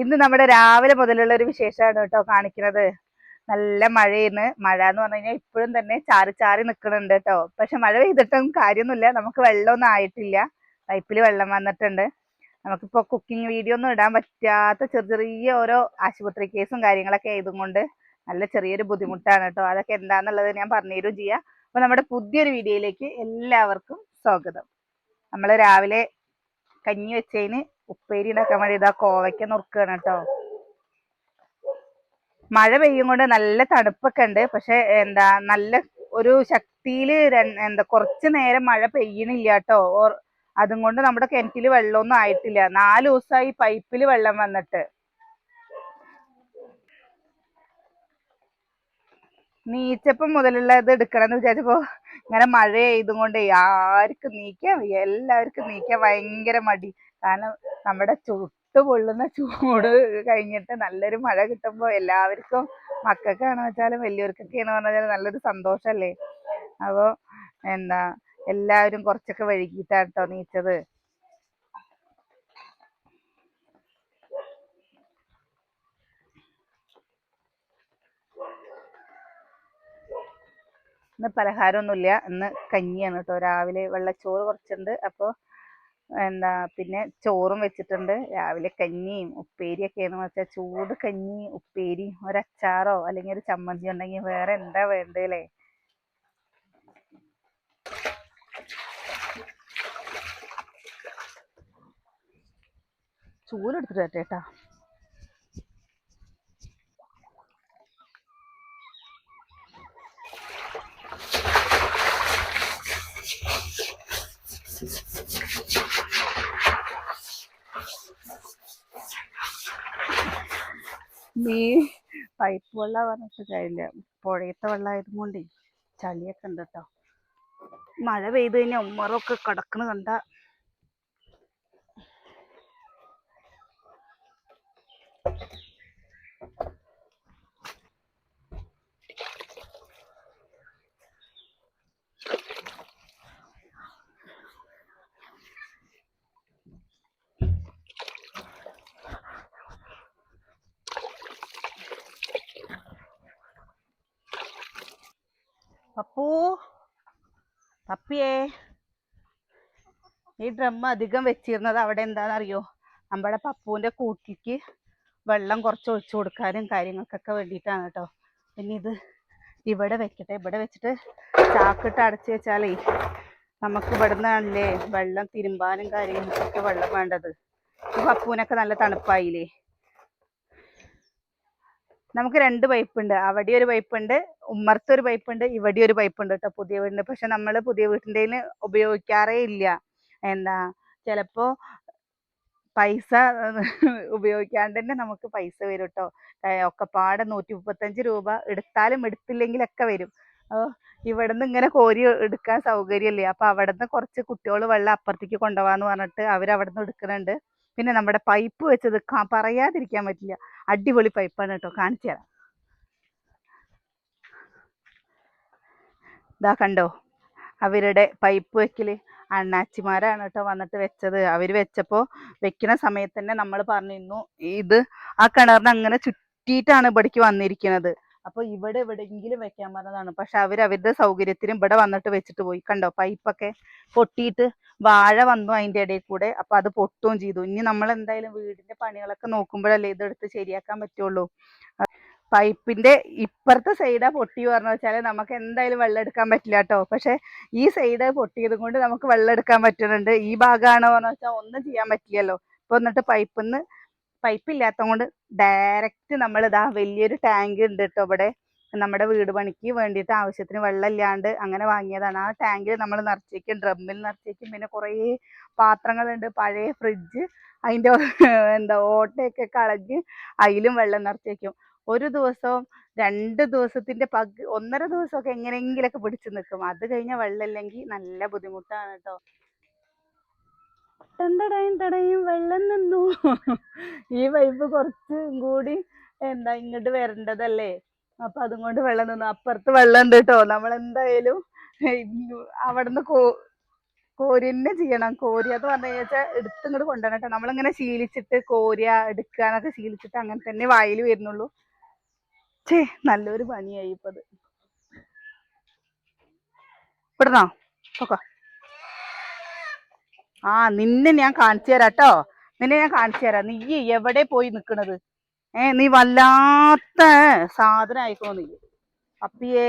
ഇന്ന് നമ്മുടെ രാവിലെ മുതലുള്ള ഒരു വിശേഷമാണ് കേട്ടോ കാണിക്കുന്നത്. നല്ല മഴയെന്ന് മഴ എന്ന് പറഞ്ഞു കഴിഞ്ഞാൽ ഇപ്പോഴും തന്നെ ചാറി ചാറി നിൽക്കുന്നുണ്ട് കേട്ടോ. പക്ഷെ മഴ പെയ്തിട്ടും കാര്യമൊന്നുമില്ല. നമുക്ക് വെള്ളമൊന്നും ആയിട്ടില്ല. പൈപ്പിൽ വെള്ളം വന്നിട്ടുണ്ട്. നമുക്കിപ്പോൾ കുക്കിംഗ് വീഡിയോ ഒന്നും ഇടാൻ പറ്റാത്ത ചെറിയ ചെറിയ ഓരോ ആശുപത്രി കേസും കാര്യങ്ങളൊക്കെ ആയതും കൊണ്ട് നല്ല ചെറിയൊരു ബുദ്ധിമുട്ടാണ് കേട്ടോ. അതൊക്കെ എന്താണെന്നുള്ളത് ഞാൻ പറഞ്ഞുതരും ചെയ്യാം. അപ്പോൾ നമ്മുടെ പുതിയൊരു വീഡിയോയിലേക്ക് എല്ലാവർക്കും സ്വാഗതം. നമ്മൾ രാവിലെ കഞ്ഞി വെച്ചതിന് ഉപ്പേരി ഉണ്ടാക്കാൻ വേണ്ടി ഇതാ കോവയ്ക്ക നുറുക്കുകയാണ് കേട്ടോ. മഴ പെയ്യും കൊണ്ട് നല്ല തണുപ്പൊക്കെ ഉണ്ട്. പക്ഷെ എന്താ നല്ല ഒരു ശക്തിയിൽ എന്താ കുറച്ച് നേരം മഴ പെയ്യണില്ല കേട്ടോ. ഓർ- അതും കൊണ്ട് നമ്മുടെ കിണറ്റിൽ വെള്ളമൊന്നും ആയിട്ടില്ല. നാല് ദിവസമായി പൈപ്പിൽ വെള്ളം വന്നിട്ട്. നീച്ചപ്പം മുതലുള്ള ഇത് എടുക്കണം എന്ന് വിചാരിച്ചപ്പോ ഇങ്ങനെ മഴ കൊണ്ട് ആർക്കും നീക്കാൻ എല്ലാവർക്കും നീക്കാൻ ഭയങ്കര മടി. കാരണം നമ്മുടെ ചുട്ടു പൊള്ളുന്ന ചൂട് കഴിഞ്ഞിട്ട് നല്ലൊരു മഴ കിട്ടുമ്പോൾ എല്ലാവർക്കും മക്കൾക്കാണെന്ന് വെച്ചാലും വലിയവർക്കൊക്കെയാണ് പറഞ്ഞാൽ നല്ലൊരു സന്തോഷമല്ലേ അപ്പോൾ എന്താ എല്ലാവരും കുറച്ചൊക്കെ വൈകിട്ടാണ് കേട്ടോ നീച്ചത്. ഇന്ന് പലഹാരമൊന്നുമില്ല. ഇന്ന് കഞ്ഞിയാണ് കേട്ടോ. രാവിലെ വെള്ളച്ചോറ് കുറച്ചുണ്ട്. അപ്പോൾ എന്താ പിന്നെ ചോറും വെച്ചിട്ടുണ്ട്. രാവിലെ കഞ്ഞിയും എന്ന് വെച്ചാൽ ചൂട് കഞ്ഞി ഉപ്പേരി ഒരച്ചാറോ അല്ലെങ്കിൽ ഒരു ചമ്മന്തി ഉണ്ടെങ്കിൽ വേറെ എന്താ വേണ്ടല്ലേ ചൂലെടുത്തിട്ട് വരട്ടെ കേട്ടാ. നീ പൈപ്പ് വെള്ളം പറഞ്ഞിട്ട് കാര്യമില്ല പുഴയത്തെ വെള്ളമായത് കൊണ്ടേ ചളിയൊക്കെ ഉണ്ട് കേട്ടോ മഴ പെയ്ത് കഴിഞ്ഞാൽ ഉമ്മറൊക്കെ കിടക്കണ കണ്ട പപ്പൂ പപ്പിയേ ഈ ഡ്രം അധികം വെച്ചിരുന്നത് അവിടെ എന്താണെന്നറിയോ? നമ്മുടെ പപ്പുവിന്റെ കൂട്ടിക്ക് വെള്ളം കുറച്ച് ഒഴിച്ചു കൊടുക്കാനും കാര്യങ്ങൾക്കൊക്കെ വേണ്ടിയിട്ടാണ് കേട്ടോ. പിന്നെ ഇത് ഇവിടെ വെക്കട്ടെ. ഇവിടെ വെച്ചിട്ട് ചാക്കിട്ട് അടച്ചു വെച്ചാലേ നമുക്ക് ഇവിടെ നിന്നാണല്ലേ വെള്ളം തിരുമ്പാനും കാര്യങ്ങൾക്കൊക്കെ വെള്ളം വേണ്ടത്. പപ്പുവിനൊക്കെ നല്ല തണുപ്പായില്ലേ? നമുക്ക് രണ്ട് പൈപ്പ് ഉണ്ട്. അവിടെ ഒരു പൈപ്പ് ഉണ്ട്. ഉമ്മറത്ത് ഒരു പൈപ്പ് ഉണ്ട്. ഇവിടെ ഒരു പൈപ്പ് ഉണ്ട് കേട്ടോ പുതിയ വീടിന്റെ പക്ഷെ നമ്മൾ പുതിയ വീട്ടിന്റെ ഉപയോഗിക്കാറേ ഇല്ല. എന്താ? ചിലപ്പോ പൈസ ഉപയോഗിക്കാണ്ട് തന്നെ നമുക്ക് പൈസ വരും കേട്ടോ. ഒക്കെപ്പാടെ നൂറ്റി മുപ്പത്തഞ്ച് രൂപ എടുത്താലും എടുത്തില്ലെങ്കിലൊക്കെ വരും. ഇവിടുന്ന് ഇങ്ങനെ കോരി എടുക്കാൻ സൗകര്യമില്ലേ അപ്പോൾ അവിടുന്ന് കുറച്ച് കുട്ടികൾ വെള്ളം അപ്പുറത്തേക്ക് കൊണ്ടുപോകാന്ന് പറഞ്ഞിട്ട് അവർ അവിടുന്ന് എടുക്കുന്നുണ്ട്. പിന്നെ നമ്മുടെ പൈപ്പ് വെച്ചത് പറയാതിരിക്കാൻ പറ്റില്ല. അടിപൊളി പൈപ്പാണ് കേട്ടോ കാണിച്ചു തരാം. ഇതാ കണ്ടോ അവരുടെ പൈപ്പ് വെക്കൽ അണ്ണാച്ചിമാരാണ് കേട്ടോ വന്നിട്ട് വെച്ചത്. അവർ വെച്ചപ്പോൾ വെക്കുന്ന സമയത്ത് തന്നെ നമ്മൾ പറഞ്ഞിരുന്നു ഇത് ആ കിണറിന് അങ്ങനെ ചുറ്റിയിട്ടാണ് ഇവിടേക്ക് വന്നിരിക്കുന്നത് അപ്പോൾ ഇവിടെ എവിടെയെങ്കിലും വെക്കാൻ പറഞ്ഞതാണ്. പക്ഷെ അവർ അവരുടെ സൗകര്യത്തിന് ഇവിടെ വന്നിട്ട് വെച്ചിട്ട് പോയി. കണ്ടോ? പൈപ്പൊക്കെ പൊട്ടിയിട്ട് വാഴ വന്നു അതിന്റെ ഇടയിൽ കൂടെ. അപ്പൊ അത് പൊട്ടുകയും ചെയ്തു. ഇനി നമ്മൾ എന്തായാലും വീടിന്റെ പണികളൊക്കെ നോക്കുമ്പോഴല്ലേ ഇതെടുത്ത് ശരിയാക്കാൻ പറ്റുള്ളൂ. പൈപ്പിന്റെ ഇപ്പുറത്തെ സൈഡാ പൊട്ടി പറഞ്ഞു വെച്ചാൽ നമുക്ക് എന്തായാലും വെള്ളം എടുക്കാൻ പറ്റില്ല കേട്ടോ. പക്ഷെ ഈ സൈഡ് പൊട്ടിയത് കൊണ്ട് നമുക്ക് വെള്ളം എടുക്കാൻ പറ്റുന്നുണ്ട്. ഈ ഭാഗമാണോ പറഞ്ഞു വെച്ചാൽ ഒന്നും ചെയ്യാൻ പറ്റില്ലല്ലോ. ഇപ്പൊ എന്നിട്ട് പൈപ്പിന്ന് പൈപ്പ് ഇല്ലാത്തതുകൊണ്ട് ഡയറക്റ്റ് നമ്മൾ ഇതാ വലിയൊരു ടാങ്ക് ഉണ്ട് കേട്ടോ ഇവിടെ. നമ്മുടെ വീട് പണിക്ക് വേണ്ടിയിട്ട് ആവശ്യത്തിന് വെള്ളം ഇല്ലാണ്ട് അങ്ങനെ വാങ്ങിയതാണ്. ആ ടാങ്കിൽ നമ്മൾ നിറച്ചേക്കും ഡ്രമ്മിൽ നിറച്ചേക്കും പിന്നെ കുറേ പാത്രങ്ങളുണ്ട്. പഴയ ഫ്രിഡ്ജ് അതിന്റെ എന്താ ഓട്ടയൊക്കെ കളഞ്ഞ് അതിലും വെള്ളം നിറച്ചേക്കും. ഒരു ദിവസവും രണ്ട് ദിവസത്തിന്റെ പഗ് ഒന്നര ദിവസമൊക്കെ എങ്ങനെയെങ്കിലൊക്കെ പിടിച്ചു നിൽക്കും അത് കഴിഞ്ഞാൽ വെള്ളമില്ലെങ്കിൽ നല്ല ബുദ്ധിമുട്ടാണ് കേട്ടോ തണ്ടടയും തടയും വെള്ളം നിന്നു. ഈ വൈബ് കുറച്ചും കൂടി എന്താ ഇങ്ങോട്ട് വരേണ്ടതല്ലേ? അപ്പൊ അതും കൊണ്ട് വെള്ളം നിന്നു. അപ്പുറത്ത് വെള്ളം ഉണ്ട് കേട്ടോ നമ്മൾ എന്തായാലും അവിടുന്ന് കോ കോരി ചെയ്യണം. കോരി എന്ന് പറഞ്ഞു കഴിഞ്ഞാൽ എടുത്തിങ്ങോട്ട് കൊണ്ടുവരണം കേട്ടോ നമ്മളിങ്ങനെ ശീലിച്ചിട്ട് കോരിയ എടുക്കുക എന്നൊക്കെ ശീലിച്ചിട്ട് അങ്ങനെ തന്നെ വായിൽ വരുന്നുള്ളൂ. ചേ നല്ലൊരു പണിയായി ഇപ്പൊ അത് ഇവിടുന്നോ? പൊക്കോ. ആ നിന്നെ ഞാൻ കാണിച്ചു തരാം കേട്ടോ നിന്നെ ഞാൻ കാണിച്ചു തരാം. നീ എവിടെ പോയി നിക്കണത്? ഏ നീ വല്ലാത്ത സാധനം ആയിക്കോ നീ. അപ്പിയേ.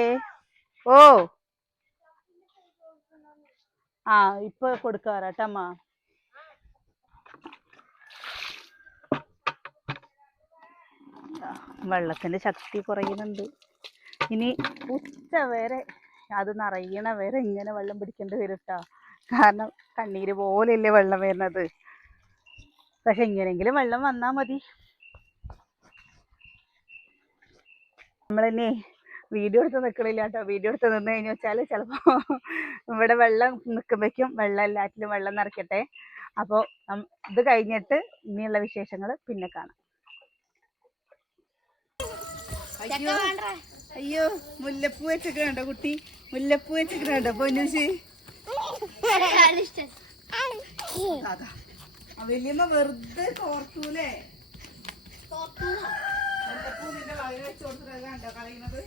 ഓ. ആ ഇപ്പൊ കൊടുക്കാറാട്ടമ്മ വെള്ളത്തിന്റെ ശക്തി കുറയുന്നുണ്ട്. ഇനി ഉച്ച വരെ അത് നിറയണ വരെ ഇങ്ങനെ വെള്ളം പിടിക്കേണ്ടി വരും ട്ടോ. കാരണം കണ്ണീര് പോലെയല്ലേ വെള്ളം വരുന്നത്. പക്ഷെ ഇങ്ങനെങ്കിലും വെള്ളം വന്നാ മതി. നമ്മളെന്നെ വീഡിയോ എടുത്ത് നിൽക്കണില്ല കേട്ടോ. വീഡിയോ എടുത്ത് നിന്ന് കഴിഞ്ഞു വെച്ചാൽ ചിലപ്പോ ഇവിടെ വെള്ളം നിൽക്കുമ്പോഴേക്കും വെള്ളം എല്ലാറ്റിലും വെള്ളം നിറയ്ക്കട്ടെ. അപ്പോൾ ഇത് കഴിഞ്ഞിട്ട് ഇനിയുള്ള വിശേഷങ്ങൾ പിന്നെ കാണാം. അയ്യോ മുല്ലപ്പൂ വെച്ചിട്ടുണ്ടോ കുട്ടി? മുല്ലപ്പൂ വെച്ചിട്ടുണ്ടോ പൊന്നൂശി? വല്യമ്മ വെറുതെ കോർത്തൂലേ പെൺകുട്ടികൾ വെച്ച്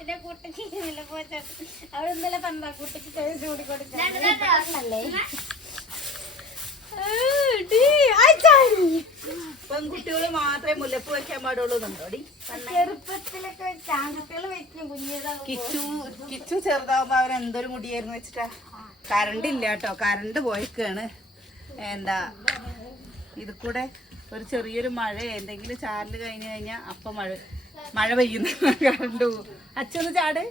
എന്റെ കുട്ടിക്ക് ഇന്നലെ പോയിട്ട് അവിടെ ഇന്നലെ പറഞ്ഞ കുട്ടിക്ക് പെൺകുട്ടികൾ മാത്രമേ മുല്ലപ്പൂ വെക്കാൻ പാടുള്ളൂ എന്നുണ്ടോടി ചെറുപ്പത്തിലൊക്കെ വെച്ച് ആൺകുട്ടികൾ വെക്കും കുഞ്ഞു കിച്ചു കിച്ചു ചെറുതാവുമ്പോ അവരെന്തൊരു മുടിയായിരുന്നു വെച്ചിട്ടാ? കറണ്ട് ഇല്ല കേട്ടോ കറണ്ട് പോയിക്കാണ്. എന്താ ഇത് കൂടെ ഒരു ചെറിയൊരു മഴ എന്തെങ്കിലും ചാറിൽ കഴിഞ്ഞു കഴിഞ്ഞാൽ അപ്പൊ മഴ മഴ പെയ്യുന്നു. കറണ്ട് പോകും അച്ഛന്ന് ചാട്.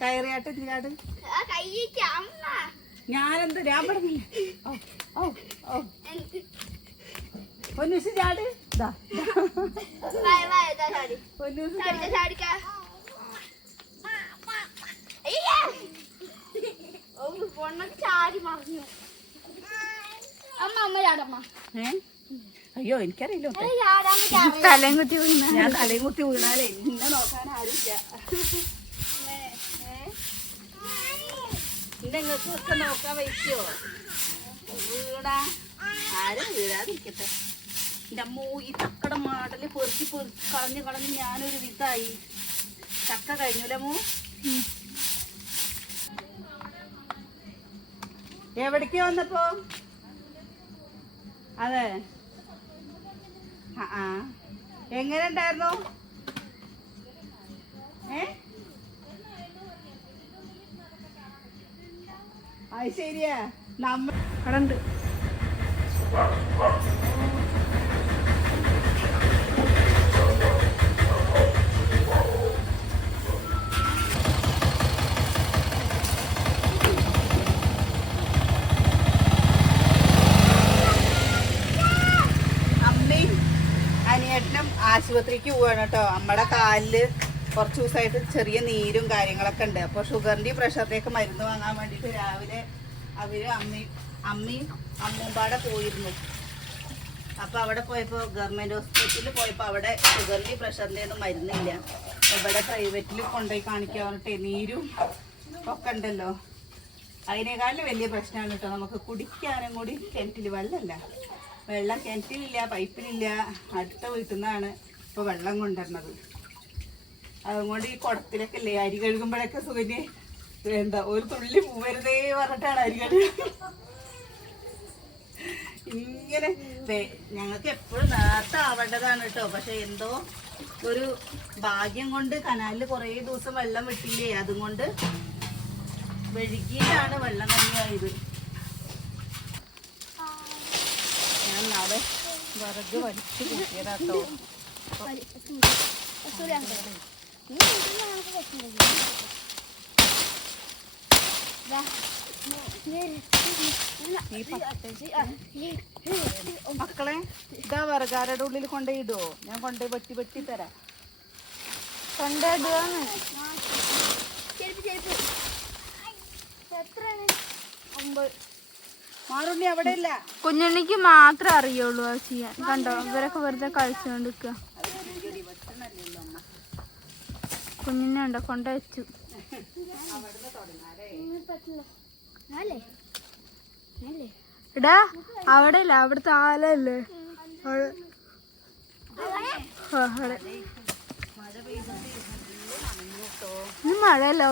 കയറിയാട്ട് ചാട്. ഞാനെന്ത് ഞാൻ പറഞ്ഞില്ല ഓ ഓ പൊന്നൂസ് ചാട്. ചാടിക്ക അയ്യേ എനിക്കറിയില്ല തലയും കുത്തി വീണ ഞാൻ തലയും കുത്തി വീണാലേ എന്നെ നോക്കാൻ ആരുമില്ല. നിങ്ങൾക്ക് ഒക്കെ നോക്കാൻ വയ്ക്കോ? വീടാ. ആരും വീഴാതിരിക്കട്ടെ. എന്റെ അമ്മോ ഈ ചക്കട മാടൽ പെറുക്കി പെറുക്കി കളഞ്ഞ് കളഞ്ഞ് ഞാനൊരു വിധായി ചക്ക കഴിഞ്ഞൂലേ എവിടേക്ക് വന്നപ്പോ? അതെ. ആ എങ്ങനെ ഉണ്ടായിരുന്നു ഏ? അത് ശരിയാ. നമ്മ അവിടെ ഉണ്ട് അമ്മയും അനിയേട്ടനും ആശുപത്രിക്ക് പോവാണ് കേട്ടോ. അമ്മയുടെ കാലിൽ കുറച്ച് ദിവസമായിട്ട് ചെറിയ നീരും കാര്യങ്ങളൊക്കെ ഉണ്ട്. അപ്പോൾ ഷുഗറിന്റെയും പ്രഷറിന്റെയൊക്കെ മരുന്ന് വാങ്ങാൻ വേണ്ടിട്ട് രാവിലെ അവർ അമ്മി അമ്മി അമ്മൂമ്പാടെ പോയിരുന്നു. അപ്പൊ അവിടെ പോയപ്പോ ഗവൺമെന്റ് ഹോസ്പിറ്റലിൽ പോയപ്പോ അവിടെ ഷുഗറിന്റെയും പ്രഷറിന്റെയും ഒന്നും മരുന്നില്ല ഇവിടെ പ്രൈവറ്റിൽ കൊണ്ടുപോയി കാണിക്കാൻ പറഞ്ഞിട്ട് നീരും ഒക്കെ ഉണ്ടല്ലോ. അതിനേക്കാളും വലിയ പ്രശ്നമാണ് കേട്ടോ. നമുക്ക് കുടിക്കാനും കൂടി കിണറ്റിൽ വെള്ളമല്ല. വെള്ളം കിണറ്റിലില്ല പൈപ്പിലില്ല. അടുത്ത വീട്ടിൽ നിന്നാണ് ഇപ്പോൾ വെള്ളം കൊണ്ടുവരുന്നത് അതുകൊണ്ട് ഈ കുടത്തിലൊക്കെ അല്ലേ അരി കഴുകുമ്പോഴൊക്കെ സുഖന് എന്താ ഒരു തുള്ളി പൂവരുതേ പറഞ്ഞിട്ടാണ് അരി കഴുകുന്നത്. ഇങ്ങനെ ഞങ്ങൾക്ക് എപ്പോഴും നേരത്തെ ആവേണ്ടതാണ് കേട്ടോ. പക്ഷെ എന്തോ ഒരു ഭാഗ്യം കൊണ്ട് കനാലിൽ കുറേ ദിവസം വെള്ളം വിട്ടില്ലേ അതുകൊണ്ട് വെഴുകിയിട്ടാണ് വെള്ളം കമ്മിയായത് ഞാൻ നാളെ വിറക് വലിച്ചു കൂട്ടിയതാട്ടോ മക്കളെ ഇതാ വിറകാരുടെ ഉള്ളിൽ കൊണ്ടേ ഇടുവോ? ഞാൻ കൊണ്ടേ വെട്ടി വെട്ടി തരാം. കൊണ്ടേ ഇടുവാന്ന്. മാറുണ്ണി അവിടെ ഇല്ല. കുഞ്ഞുണ്ണിക്ക് മാത്രമേ അറിയുള്ളൂ ചെയ്യാൻ. കണ്ടോ? ഇവരൊക്കെ വെറുതെ കുഞ്ഞിനെ ഉണ്ടോ കൊണ്ടുവച്ചു അല്ലേ? അല്ലേ? എടാ അവിടെ ഇല്ല അവിടുത്തെ ആലല്ലേ അവിടെ. ഇന്ന് മഴയല്ല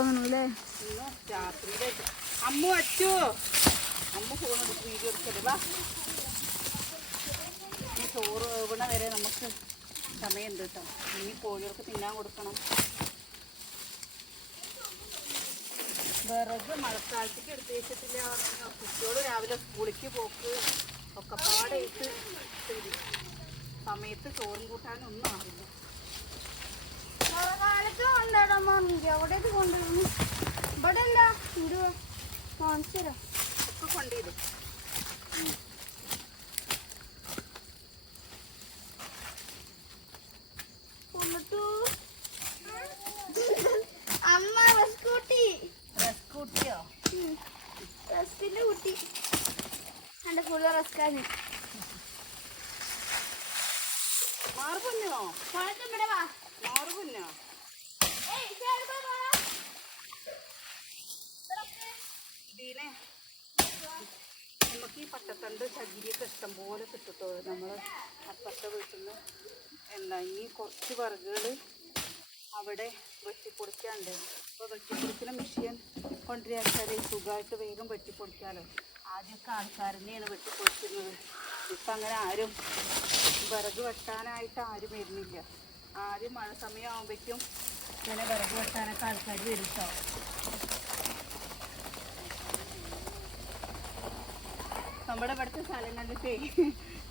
അമ്മു അച്ചു. അമ്മ ഫോൺ എടുത്ത് വീഡിയോ എടുക്കരുത് വാ. ഈ ചോറ് വരെ നമുക്ക് സമയമുണ്ട് കേട്ടോ ഇനി കോഴികൾക്ക് തിന്നാൻ കൊടുക്കണം. വിറക് മഴക്കാലത്തേക്ക് എടുത്ത് വെച്ചിട്ടില്ല. പറഞ്ഞു. രാവിലെ സ്കൂളിലേക്ക് പോക്ക് ഒക്കെ പാടായിട്ട് സമയത്ത് ചോറും കൂട്ടാനും ഒന്നും ആവില്ല. കാലത്ത് കൊണ്ടുവരാൻ പറഞ്ഞു എവിടെ കൊണ്ടുവരുന്നു? ഇവിടെ അല്ല ഇത് തരാം ഒക്കെ കൊണ്ടുവരും കൊണ്ടിട്ടു അമ്മ റസ്കൂട്ടി കൂട്ടിയോ റസ്കിന്റെ കുട്ടി എന്റെ ഫുള്ള് റസ്കാണ് മാറുപുഞ്ഞോ കാലത്ത് ഇവിടെ വാ മാറുപുഞ്ഞോ ഏയ് ചേർക്കോ മോളെ. ദീനെ നമുക്ക് ഈ പട്ടത്തണ്ട് ചകിരിയൊക്കെ ഇഷ്ടം പോലെ കിട്ടുട്ടോ നമ്മൾ അപ്പുറത്തെ വീട്ടിൽ നിന്ന് എന്താ ഇനി കുറച്ച് വിറകുകൾ അവിടെ വെട്ടിപ്പൊടിക്കാണ്ട് അപ്പോൾ വെട്ടിപ്പൊടിക്കുന്ന മെഷീൻ കൊണ്ടുവരാച്ചാൽ സുഖമായിട്ട് വേഗം വെട്ടിപ്പൊടിക്കാമല്ലോ ആദ്യമൊക്കെ ആൾക്കാർ തന്നെയാണ് വെട്ടിപ്പൊടിക്കുന്നത്. ഇപ്പം അങ്ങനെ ആരും വിറക് വെട്ടാനായിട്ട് ആരും വരുന്നില്ല. ആദ്യം മഴ സമയമാകുമ്പോഴേക്കും ഇങ്ങനെ വിറക് വെട്ടാനൊക്കെ ആൾക്കാർ വരും കേട്ടോ നമ്മുടെ ഇവിടുത്തെ സ്ഥലം കണ്ടിട്ടേ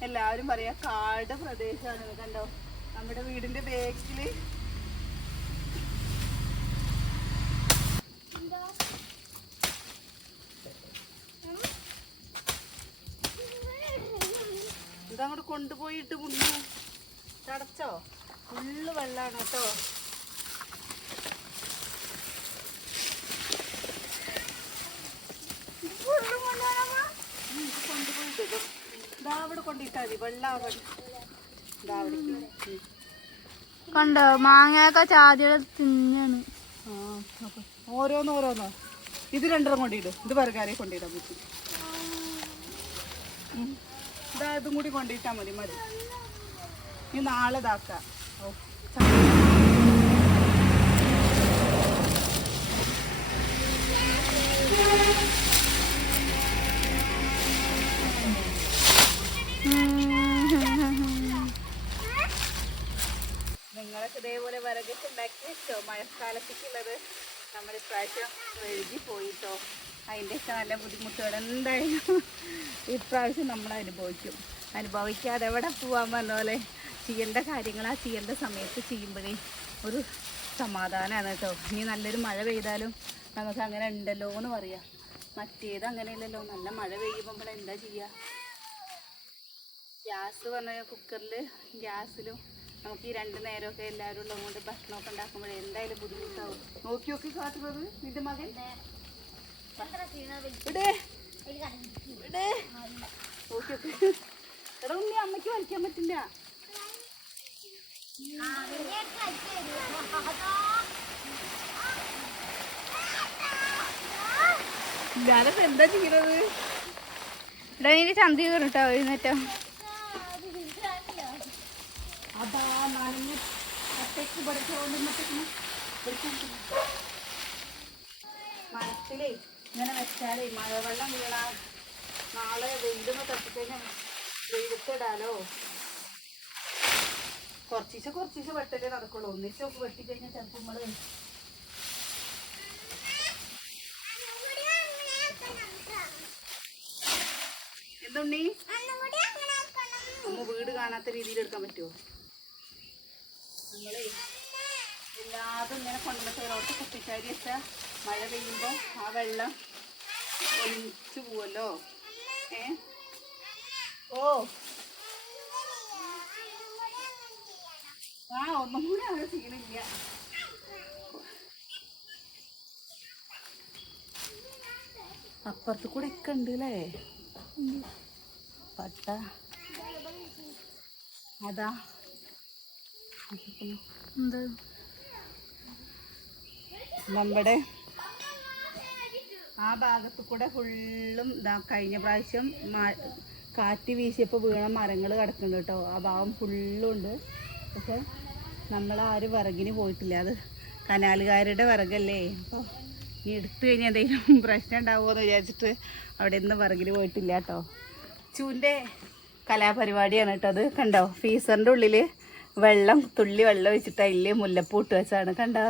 എല്ലാവരും പറയാ കാട് പ്രദേശമാണ് കണ്ടോ? നമ്മുടെ വീടിന്റെ ബേക്കിൽ എന്താ അങ്ങോട്ട് കൊണ്ടുപോയിട്ട് മുന്നു തടച്ചോ ഫുള്ള് വെള്ളമാണ് കേട്ടോ. കൊണ്ടുപോയിട്ട് ഇത്. അവിടെ കൊണ്ടിട്ടാ മതി. വെള്ളം അവിടെ ഇതാ അവിടേക്ക് ഉം. കണ്ടോ? മാങ്ങയൊക്കെ ചാതിയുടെ തിന്നാണ് ആ, അപ്പൊ ഓരോന്ന് ഓരോന്ന്. ഇത് രണ്ടെണ്ണം കൊണ്ടിടും. ഇത് പരകാരെ പറ്റും. ഉം. ഇതാ ഇതും കൂടി കൊണ്ടിട്ടാ മതി മതി. ഇനി നാളെ ഇതാക്കാം. ച- നിങ്ങളൊക്കെ ഇതേപോലെ വിറകൊക്കെ ഉണ്ടാക്കി വെച്ചോ? മഴക്കാലത്തേക്കുള്ളത് നമ്മൾ ഇപ്രാവശ്യം എഴുതി പോയിട്ടോ. അതിന്റെയൊക്കെ നല്ല ബുദ്ധിമുട്ടുകൾ എന്തായാലും ഇപ്രാവശ്യം നമ്മൾ അനുഭവിക്കും. അനുഭവിക്കാതെ എവിടെ പോകാൻ പറഞ്ഞ പോലെ ചെയ്യേണ്ട കാര്യങ്ങൾ ആ ചെയ്യേണ്ട സമയത്ത് ചെയ്യുമ്പോഴേ ഒരു സമാധാനമാണ് കേട്ടോ. ഇനി നല്ലൊരു മഴ പെയ്താലും നമുക്ക് അങ്ങനെ ഉണ്ടല്ലോ എന്ന് പറയാം. മറ്റേത് അങ്ങനെയല്ലല്ലോ. നല്ല മഴ പെയ്യുമ്പോൾ നമ്മൾ എന്താ ചെയ്യുക ഗ്യാസ് പറഞ്ഞ കുക്കറിൽ ഗ്യാസിലും നമുക്ക് ഈ രണ്ട് നേരമൊക്കെ എല്ലാവരും ഉള്ളത് കൊണ്ട് ഭക്ഷണമൊക്കെ ഉണ്ടാക്കുമ്പോഴേ എന്തായാലും ബുദ്ധിമുട്ടാവും. നോക്കി നോക്കി കാട്ടുന്നത് നിന്റെ മകൻ? നോക്കി നോക്കി എടാ. ഉണ്ണി അമ്മയ്ക്ക് വലിക്കാൻ പറ്റില്ല. ഞാനപ്പോ എന്താ ചെയ്യണത്? നീ ചന്തി കയറിട്ടോ എഴുന്നേറ്റോ അതാ നനഞ്ഞ് ഒറ്റയ്ക്ക് പഠിച്ചോണ്ടിരുന്നത്തേക്ക് മനസ്സിലേ ഇങ്ങനെ വെച്ചാലേ മഴവെള്ളം വീണാ നാളെ വെയിലൊന്ന് തട്ടിക്കഴിഞ്ഞാൽ വെയിലത്തിടാലോ. കുറച്ചീശ കുറച്ചീശ വെട്ടലേ നടക്കുള്ളൂ. ഒന്നിച്ചൊക്കെ വെട്ടിക്കഴിഞ്ഞാൽ ചിലപ്പോൾ നമ്മൾ എന്തുണ്ണി? വീട് കാണാത്ത രീതിയിൽ എടുക്കാൻ പറ്റുമോ നമ്മളേ എല്ലാതും ഇങ്ങനെ കൊണ്ടുവന്നിട്ട് ഒരോട്ട് കുപ്പിച്ചാരി വെച്ചാൽ മഴ പെയ്യുമ്പോൾ ആ വെള്ളം ഒലിച്ചു പോവല്ലോ. ഏ? ഓ. ആ ഒന്നും കൂടി അവിടെ ചെയ്യണില്ല അപ്പുറത്ത് കൂടെ ഒക്കെ ഉണ്ട് അല്ലേ പട്ട. അതാ. നമ്മുടെ ആ ഭാഗത്ത് കൂടെ ഫുള്ളും ഇതാ കഴിഞ്ഞ പ്രാവശ്യം കാറ്റ് വീശിയപ്പോൾ വീണ മരങ്ങൾ കിടക്കുന്നുണ്ട് കേട്ടോ. ആ ഭാഗം ഫുള്ളും ഉണ്ട്. പക്ഷെ നമ്മളാരും വിറകിന് പോയിട്ടില്ല. അത് കനാലുകാരുടെ വിറകല്ലേ. അപ്പോൾ ഇനി എടുത്തു കഴിഞ്ഞാൽ എന്തെങ്കിലും പ്രശ്നം ഉണ്ടാവുമോ എന്ന് വിചാരിച്ചിട്ട് അവിടെ നിന്ന് വിറകിന് പോയിട്ടില്ല കേട്ടോ. ചൂന്റെ കലാപരിപാടിയാണ് കേട്ടോ അത്. കണ്ടോ? ഫീസറിന്റെ ഉള്ളിൽ വെള്ളം തുള്ളി വെള്ളം ഒഴിച്ചിട്ട് അതിൽ മുല്ലപ്പൂ ഇട്ട് വെച്ചാണ് കണ്ടോ?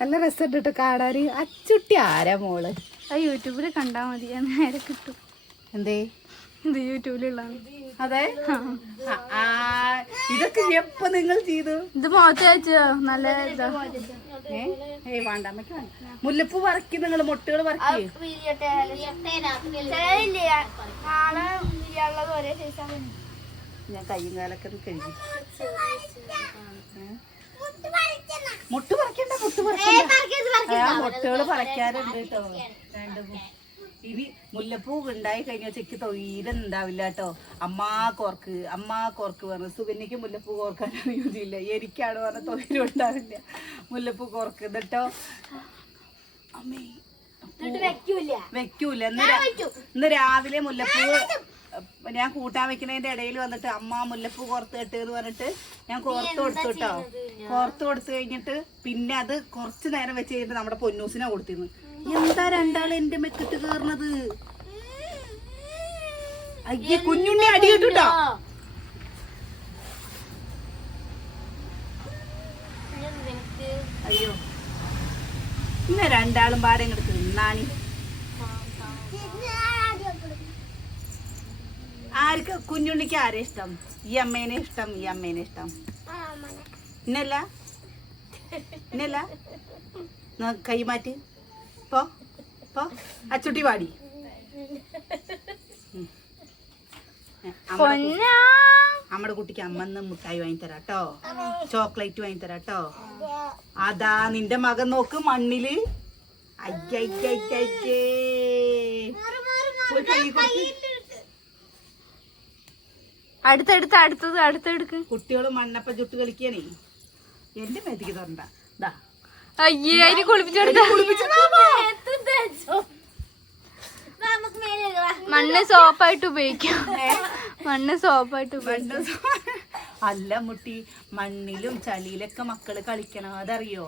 നല്ല രസമുണ്ട് കേട്ടോ കാണാൻ അച്ചുട്ടി ആരാ മോൾ? ആ യൂട്യൂബിൽ കണ്ടാൽ മതി. നേരെ കിട്ടും. എന്തേ? ഇത് യൂട്യൂബിലുള്ളതാണ്. അതെ? ഇതൊക്കെ എപ്പോ നിങ്ങൾ ചെയ്തു? ഇത് വെച്ചോ? നല്ല ഇതാ. ഏയ് വേണ്ട മുല്ലപ്പൂ പറക്കി നിങ്ങൾ മുട്ടുകൾ പറക്കി ഞാൻ കയ്യും കാലൊക്കെ ഒന്ന് കഴുകി? മുട്ട് പറിക്കണ്ട മുട്ട് പറിക്കണ്ട. ആ മുട്ടുകൾ പറിക്കാറുണ്ട് കേട്ടോ. രണ്ട് ഇനി മുല്ലപ്പൂ ഉണ്ടായി കഴിഞ്ഞാൽ ചെക്ക് തൊയ്രം ഉണ്ടാവില്ല കേട്ടോ. അമ്മാ കോർക്ക് അമ്മാ കോർക്ക് പറഞ്ഞു. സുകന്യക്ക് മുല്ലപ്പൂ കോർക്കാൻ അറിയുന്നില്ല എനിക്കാണ് പറഞ്ഞ തൊയ്രം ഉണ്ടാവില്ല. മുല്ലപ്പൂ കോർക്ക്. കേട്ടോ അമ്മേ വെക്കൂല. ഇന്ന് രാവിലെ മുല്ലപ്പൂ ഞാൻ കൂട്ടാൻ വെക്കുന്നതിന്റെ ഇടയിൽ വന്നിട്ട് അമ്മ മുല്ലപ്പൂ കോർത്ത് കെട്ട് എന്ന് പറഞ്ഞിട്ട് ഞാൻ കോർത്ത് കൊടുത്തു കേട്ടോ കോർത്ത് കൊടുത്തു കഴിഞ്ഞിട്ട് പിന്നെ അത് കുറച്ച് നേരം വെച്ച് കഴിഞ്ഞിട്ട് നമ്മുടെ പൊന്നൂസിനാ കൊടുത്തിരുന്നു എന്താ രണ്ടാൾ എന്റെ മെക്കിട്ട് കയറുന്നത് അയ്യേ കുഞ്ഞുണ്ണി അടി കിട്ടുട്ടോ അയ്യോ. ഇന്ന രണ്ടാളും പാടെ ഇങ്ങോട്ട് തിന്നാനി. ആർക്ക് കുഞ്ഞുണ്ണിക്ക് ആരെ ഇഷ്ടം? ഈ അമ്മേനെ ഇഷ്ടം ഈ അമ്മേനെ ഇഷ്ടം. ഇന്നല്ല? ഇന്നല്ല? ന്നാ കൈ മാറ്റി. പോ പോ. അച്ചുട്ടി പാടി നമ്മുടെ കുട്ടിക്ക് അമ്മന്ന് മുട്ടായി വാങ്ങി തരാട്ടോ ചോക്ലേറ്റ് വാങ്ങി തരാട്ടോ അതാ നിന്റെ മകൻ നോക്ക് മണ്ണിൽ. അയ്യയ്യയ്യയ്യേ. പോയി കൈ. അടുത്തടുത്ത് അടുത്തത് അടുത്തെടുക്ക്. കുട്ടികൾ മണ്ണപ്പ ചുട്ട് കളിക്കണേ എന്റെ മേത്തിക്ക് തരണ്ട. അയ്യേ അതിന് കുളിപ്പിച്ചെടുത്ത. മണ്ണ് സോപ്പായിട്ട് ഉപയോഗിക്കാം. മണ്ണ് സോപ്പായിട്ട് ഉപയോഗിക്കാം. അല്ല മുട്ടി മണ്ണിലും ചളിയിലൊക്കെ മക്കൾ കളിക്കണം അതറിയോ?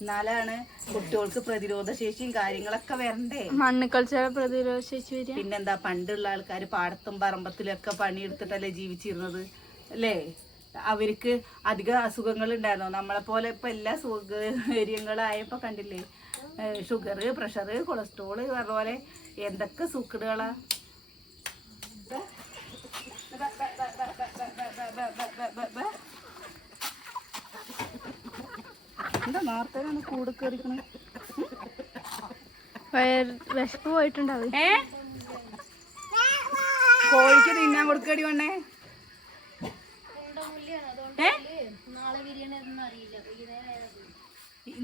എന്നാലാണ് കുട്ടികൾക്ക് പ്രതിരോധ ശേഷിയും കാര്യങ്ങളൊക്കെ വരണ്ടേ മണ്ണ് കളിച്ചാൽ പ്രതിരോധ ശേഷി വരിക പിന്നെന്താ പണ്ടുള്ള ആൾക്കാർ പാടത്തും പറമ്പത്തിലൊക്കെ പണിയെടുത്തിട്ടല്ലേ ജീവിച്ചിരുന്നത് അല്ലേ അവർക്ക് അധിക അസുഖങ്ങൾ ഉണ്ടായിരുന്നു നമ്മളെ പോലെ ഇപ്പൊ എല്ലാ സൗകര്യങ്ങളായപ്പോ കണ്ടില്ലേ ഷുഗർ പ്രഷർ കൊളസ്ട്രോൾ പറഞ്ഞ പോലെ എന്തൊക്കെ സൂക്കടുകളാ എന്താ നേരത്തെ കൂട് കയറിക്കണേ? വയർ വിശപ്പ് പോയിട്ടുണ്ടാവും? ഏ? കോഴിക്ക് തിന്നാൻ കൊടുക്കടി വണ്ണേ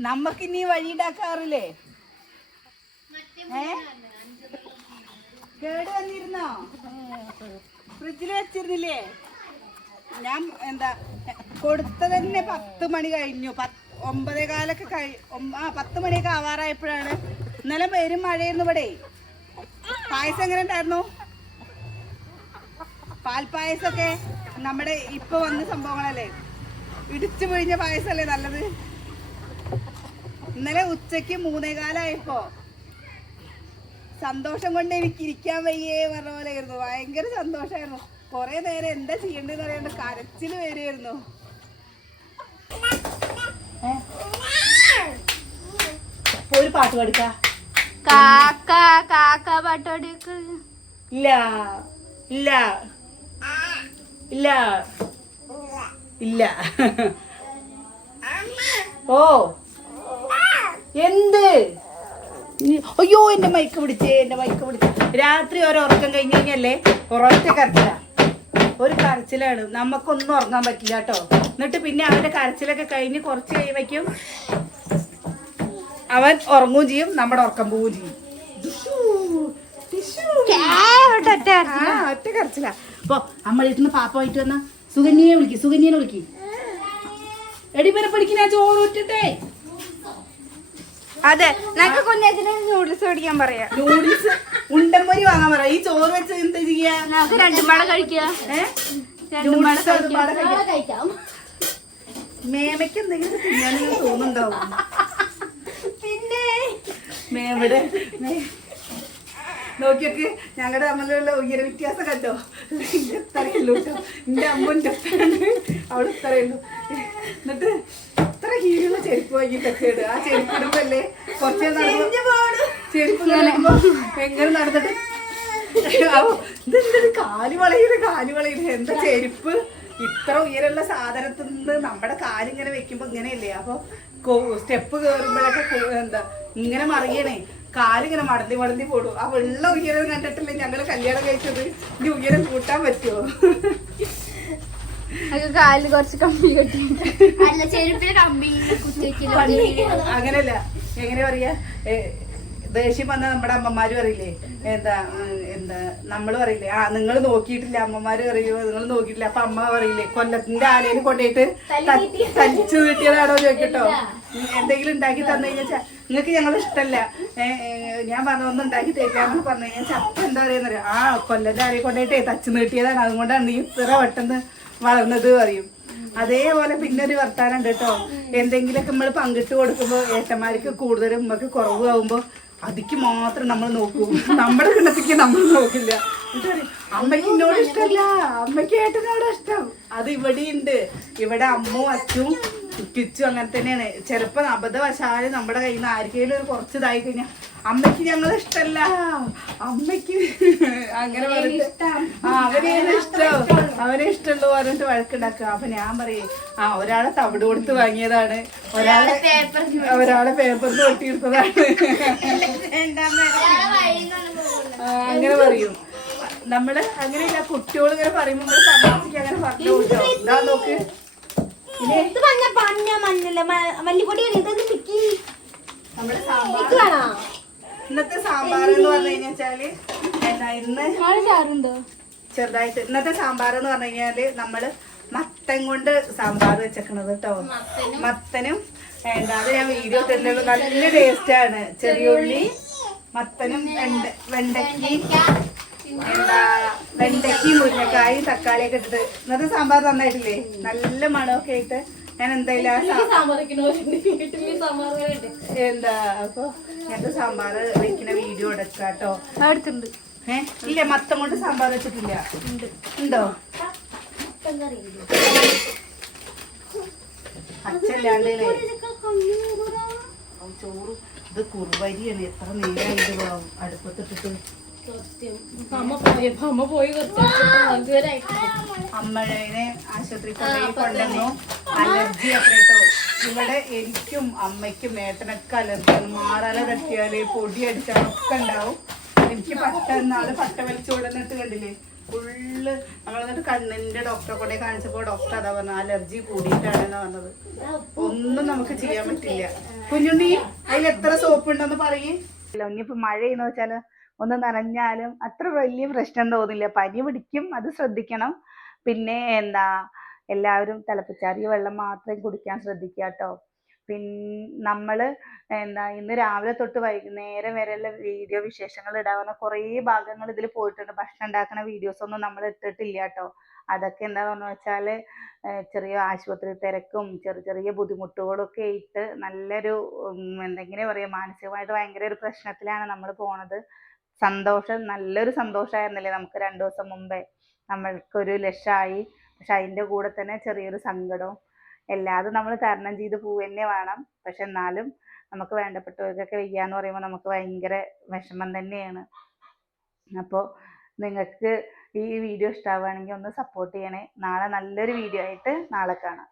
നമ്മക്ക് ഇനി വഴി ഉണ്ടാക്കാറില്ലേ? ഏ? കേട് വന്നിരുന്നോ? ഫ്രിഡ്ജിൽ വെച്ചിരുന്നില്ലേ? ഞാൻ എന്താ കൊടുത്തതന്നെ പത്ത് മണി കഴിഞ്ഞു പത്ത് ഒമ്പതേ കാലൊക്കെ കഴി ആ പത്ത് മണിയൊക്കെ ആവാറായപ്പോഴാണ്. ഇന്നലെ പേരും മഴയായിരുന്നു ഇവിടെ. പായസം എങ്ങനെ ഉണ്ടായിരുന്നു? പാൽപ്പായസമൊക്കെ നമ്മുടെ ഇപ്പൊ വന്ന സംഭവങ്ങളല്ലേ? ഇടിച്ചു പൊഴിഞ്ഞ പായസമല്ലേ നല്ലത്? ഇന്നലെ ഉച്ചയ്ക്ക് മൂന്നേകാലായപ്പോ സന്തോഷം കൊണ്ട് എനിക്ക് ഇരിക്കാൻ വയ്യേ പറഞ്ഞ പോലെ ആയിരുന്നു ഭയങ്കര സന്തോഷമായിരുന്നു കൊറേ നേരം എന്താ ചെയ്യേണ്ടതെന്ന് അറിയാണ്ട് കരച്ചിൽ വരുമായിരുന്നു ഒരു പാട്ട് പാടിക്കാ. കാക്ക കാക്ക പാട്ടോടിയൊക്കെ ഇല്ല ഇല്ല ഇല്ല ഇല്ല. ഓ എന്ത്? അയ്യോ എന്റെ മൈക്ക് പിടിച്ചേ എന്റെ മൈക്ക് പിടിച്ചേ. രാത്രി ഒരു ഉറക്കം കഴിഞ്ഞ് കഴിഞ്ഞല്ലേ? ഒരൊറ്റ കരച്ചില. ഒരു കരച്ചിലാണ്. നമുക്കൊന്നും ഉറങ്ങാൻ പറ്റില്ല കേട്ടോ. എന്നിട്ട് പിന്നെ അവന്റെ കരച്ചിലൊക്കെ കഴിഞ്ഞ് കുറച്ച് കഴിയുമ്പോഴേക്കും അവൻ ഉറങ്ങുകയും ചെയ്യും നമ്മുടെ ഉറക്കം പോവുകയും ചെയ്യും. ഒറ്റ കരച്ചില. അപ്പൊ അമ്മ ഇരുന്ന് പാപ്പ ആയിട്ട് വന്ന സുകന്യെ വിളിക്കും സുകന്യനെ വിളിക്കും. എടി പിന്നെ പഠിക്കുന്ന ചോറ് വിട്ടിട്ടേ അതെ ഞങ്ങൾക്ക് കുഞ്ഞാച്ചിനെ നൂഡിൽസ് മേടിക്കാൻ പറയാം. നൂഡിൽസ് ഉണ്ടമ്പൊരി വാങ്ങാൻ പറ. ഈ ചോറ് വെച്ച് എന്താ ചെയ്യാ? രണ്ടും പാടെ കഴിക്കാം. മേമയ്ക്ക് എന്തെങ്കിലും തിന്നാനെന്ന് തോന്നുന്നുണ്ടാവും പിന്നെ? മേമയുടെ നോക്കിയൊക്കെ ഞങ്ങളുടെ തമ്മിലുള്ള ഉയര വ്യത്യാസം കണ്ടോ? ഇത്രയുള്ളൂ കേട്ടോ എന്റെ അമ്മന്റെ ഇത്രയാണ് അവിടെ ഇത്രയുള്ളൂ. എന്നിട്ട് ഇത്ര ഹീലുള്ള ചെരുപ്പ് വാങ്ങിയിട്ടൊക്കെ ഇടുക ആ ചെരുപ്പ് ഇടുമ്പല്ലേ കുറച്ച് നടന്നു ചെരുപ്പ് ഇങ്ങനെ എങ്ങനെ നടന്നിട്ട്? ഇതെന്താ ഇതെന്തൊരു കാൽ വളയുന്നത് കാൽ വളയുന്നത് എന്താ ചെരുപ്പ്? ഇത്ര ഉയരമുള്ള സാധനത്തിൽ നിന്ന് നമ്മുടെ കാലിങ്ങനെ വെക്കുമ്പോ ഇങ്ങനെയല്ലേ? അപ്പൊ സ്റ്റെപ്പ് കേറുമ്പോഴൊക്കെ എന്താ ഇങ്ങനെ മറിയണേ. കാലിങ്ങനെ മടന്തി മടന്തി പോടും. ആ വെള്ള ഉയരം കണ്ടിട്ടില്ലേ ഞങ്ങൾ കല്യാണം കഴിച്ചത്? ഇനി ഉയരം കൂട്ടാൻ പറ്റുമോ? കാലിൽ കുറച്ച് കമ്പി കെട്ടി അങ്ങനല്ല. എങ്ങനെ പറയാ? ദേഷ്യം വന്ന നമ്മുടെ അമ്മമാര് പറയില്ലേ എന്താ എന്താ നമ്മൾ പറയില്ലേ ആ നിങ്ങൾ നോക്കിയിട്ടില്ല അമ്മമാര് പറയോ? നിങ്ങൾ നോക്കിയിട്ടില്ല. അപ്പൊ അമ്മ പറയില്ലേ കൊല്ലത്തിന്റെ ആലയിൽ കൊണ്ടുപോയിട്ട് തലിച്ചു കിട്ടിയതാണോ? ചോദിക്കട്ടോ. എന്തെങ്കിലും ഉണ്ടാക്കി തന്നു കഴിഞ്ഞാൽ നിങ്ങൾക്ക് ഞങ്ങൾ ഏ, ഞാൻ പറഞ്ഞു ഒന്ന് ഉണ്ടാക്കി തേക്കാമെന്ന് പറഞ്ഞു ഞാൻ ചത്ത എന്താ പറയുന്നത് ആ കൊല്ലത്തെ ആരെ കൊണ്ടായിട്ടേ തച്ചു നീട്ടിയതാണ്. അതുകൊണ്ടാണ് നീ ഇത്ര പെട്ടെന്ന് വളർന്നത് പറയും. അതേപോലെ പിന്നെ ഒരു വർത്താനം ഉണ്ട് കേട്ടോ. എന്തെങ്കിലുമൊക്കെ നമ്മൾ പങ്കിട്ട് കൊടുക്കുമ്പോൾ ഏട്ടന്മാർക്ക് കൂടുതലും നമുക്ക് കുറവാകുമ്പോൾ അതിക്ക് മാത്രം നമ്മൾ നോക്കൂ. നമ്മുടെ കിണത്തിക്ക് നമ്മൾ നോക്കില്ല. അമ്മയ്ക്ക് എന്നോട് ഇഷ്ടമല്ല അമ്മയ്ക്ക് ഏട്ടനോട് ഇഷ്ടം. അത് ഇവിടെയുണ്ട്. ഇവിടെ അമ്മും അച്ഛനും കിച്ചും അങ്ങനെ തന്നെയാണ്. ചിലപ്പോൾ അബദ്ധവശാൽ നമ്മുടെ കയ്യിൽ നിന്ന് ആർക്കെങ്കിലും ഒരു കുറച്ച് ഇതായി കഴിഞ്ഞാൽ അമ്മയ്ക്ക് ഞങ്ങൾ ഇഷ്ടമല്ല അമ്മയ്ക്ക് അങ്ങനെ പറഞ്ഞിട്ട് ആ അവനെയാണ് ഇഷ്ടം. അവനെ ഇഷ്ടമുള്ള പറഞ്ഞിട്ട് വഴക്കുണ്ടാക്കുക. അപ്പൊ ഞാൻ പറയേ ആ ഒരാളെ തവിട് കൊടുത്ത് വാങ്ങിയതാണ്. ഒരാളെ ഒരാളെ പേപ്പറിൽ വെട്ടിയെടുത്തതാണ്. ആ, അങ്ങനെ പറയും. നമ്മൾ അങ്ങനെയല്ല കുട്ടികൾ ഇങ്ങനെ പറയുമ്പോൾ നമ്മൾ തമാശക്ക് അങ്ങനെ പറഞ്ഞു കൊടുക്കാം ഇതാ നോക്ക്. ഇത് മഞ്ഞ പഞ്ഞ മഞ്ഞല്ല മല്ലിപ്പൊടി ഇതൊന്ന് പിക്കി. നമ്മുടെ സാമ്പാർ. ഇന്നത്തെ സാമ്പാർ എന്ന് പറഞ്ഞു കഴിഞ്ഞാൽ എന്താ ഇന്ന് ചെറുതായിട്ട് ഇന്നത്തെ സാമ്പാർ എന്ന് പറഞ്ഞു കഴിഞ്ഞാൽ നമ്മൾ മത്തൻ കൊണ്ട് സാമ്പാർ വെച്ചേക്കണത് കേട്ടോ. മത്തനും. എന്താ അത് ഞാൻ വീഡിയോ തരുന്നുള്ളൂ നല്ല ടേസ്റ്റ് ആണ്. ചെറിയ ഉള്ളി മത്തനും വെണ്ട വെണ്ടയ്ക്കയും എന്താ വെണ്ടയ്ക്കയും മുരിങ്ങക്കായും തക്കാളിയൊക്കെ ഇട്ടിട്ട്. ഇന്നത്തെ സാമ്പാർ നന്നായിട്ടില്ലേ? നല്ല മണമൊക്കെ ആയിട്ട്. ഞാൻ എന്തായാലും എന്താ? അപ്പൊ ഞങ്ങൾക്ക് സാമ്പാർ വെക്കുന്ന വീഡിയോ എടുക്കാട്ടോ കേട്ടോ അടുത്തുണ്ട്. ഏ? ഇല്ല മത്തം കൊണ്ട് സാമ്പാർ വെച്ചിട്ടില്ല. ഉണ്ടോ. അച്ഛല്ലാണ്ട് ചോറ്. ഇത് കുറുവരിയാണ്. എത്ര നേരം ഇത് വാവും പോയി അമ്മഴനെ ആശുപത്രി കൊണ്ടുപോയി കൊണ്ടുവന്നു. അലർജി അത്രട്ടോ ഇവിടെ എനിക്കും അമ്മയ്ക്കും ഏട്ടനൊക്കെ അലർജിയാണ്. മാറാല തട്ടിയാൽ പൊടി അടിച്ചാലൊക്കെ ഉണ്ടാവും. എനിക്ക് പട്ടെന്നാൾ പട്ട വലിച്ചു കൊടുന്നിട്ട് കണ്ടില്ലേ? ഫുള്ള് നമ്മളെന്നിട്ട് കണ്ണിന്റെ ഡോക്ടറെ കൂടെ കാണിച്ചപ്പോ ഡോക്ടർ അതാ പറഞ്ഞ അലർജി കൂടിയിട്ടാണെന്ന് പറഞ്ഞത്. ഒന്നും നമുക്ക് ചെയ്യാൻ പറ്റില്ല. കുഞ്ഞുണ്ണി അതിൽ എത്ര സോപ്പ് ഉണ്ടെന്ന് പറയേ. ഇനിയിപ്പോ മഴ ചെയ്യുന്ന വെച്ചാൽ ഒന്ന് നനഞ്ഞാലും അത്ര വലിയ പ്രശ്നം തോന്നില്ല. പനി പിടിക്കും അത് ശ്രദ്ധിക്കണം. പിന്നെ എന്താ എല്ലാവരും തിളപ്പിച്ചാറിയ വെള്ളം മാത്രം കുടിക്കാൻ ശ്രദ്ധിക്കുക കേട്ടോ. പിന്നെ നമ്മൾ എന്താ ഇന്ന് രാവിലെ തൊട്ട് വൈകുന്നേരം വരെയുള്ള വീഡിയോ വിശേഷങ്ങൾ ഇടാവുന്ന കുറേ ഭാഗങ്ങൾ ഇതിൽ പോയിട്ടുണ്ട്. ഭക്ഷണം ഉണ്ടാക്കുന്ന വീഡിയോസ് ഒന്നും നമ്മൾ ഇട്ടിട്ടില്ല കേട്ടോ. അതൊക്കെ എന്താണെന്ന് വെച്ചാൽ ചെറിയ ആശുപത്രി തിരക്കും ചെറിയ ചെറിയ ബുദ്ധിമുട്ടുകളൊക്കെ ഇട്ട് നല്ലൊരു എന്തെങ്കിലും പറയുക മാനസികമായിട്ട് ഭയങ്കര ഒരു പ്രശ്നത്തിലാണ് നമ്മൾ പോണത്. സന്തോഷം നല്ലൊരു സന്തോഷമായിരുന്നില്ലേ നമുക്ക് രണ്ടു ദിവസം മുമ്പേ? നമ്മൾക്കൊരു ലക്ഷമായി പക്ഷെ അതിന്റെ കൂടെ തന്നെ ചെറിയൊരു സങ്കടവും. എല്ലാതും നമ്മൾ തരണം ചെയ്ത് പോവുകന്നെ വേണം. പക്ഷെ എന്നാലും നമുക്ക് വേണ്ടപ്പെട്ടവർക്കൊക്കെ വയ്യാന്ന് പറയുമ്പോൾ നമുക്ക് ഭയങ്കര വിഷമം തന്നെയാണ്. അപ്പോൾ നിങ്ങൾക്ക് ഈ വീഡിയോ ഇഷ്ടമാവുകയാണെങ്കിൽ ഒന്ന് സപ്പോർട്ട് ചെയ്യണേ. നാളെ നല്ലൊരു വീഡിയോ ആയിട്ട് നാളെ കാണാം.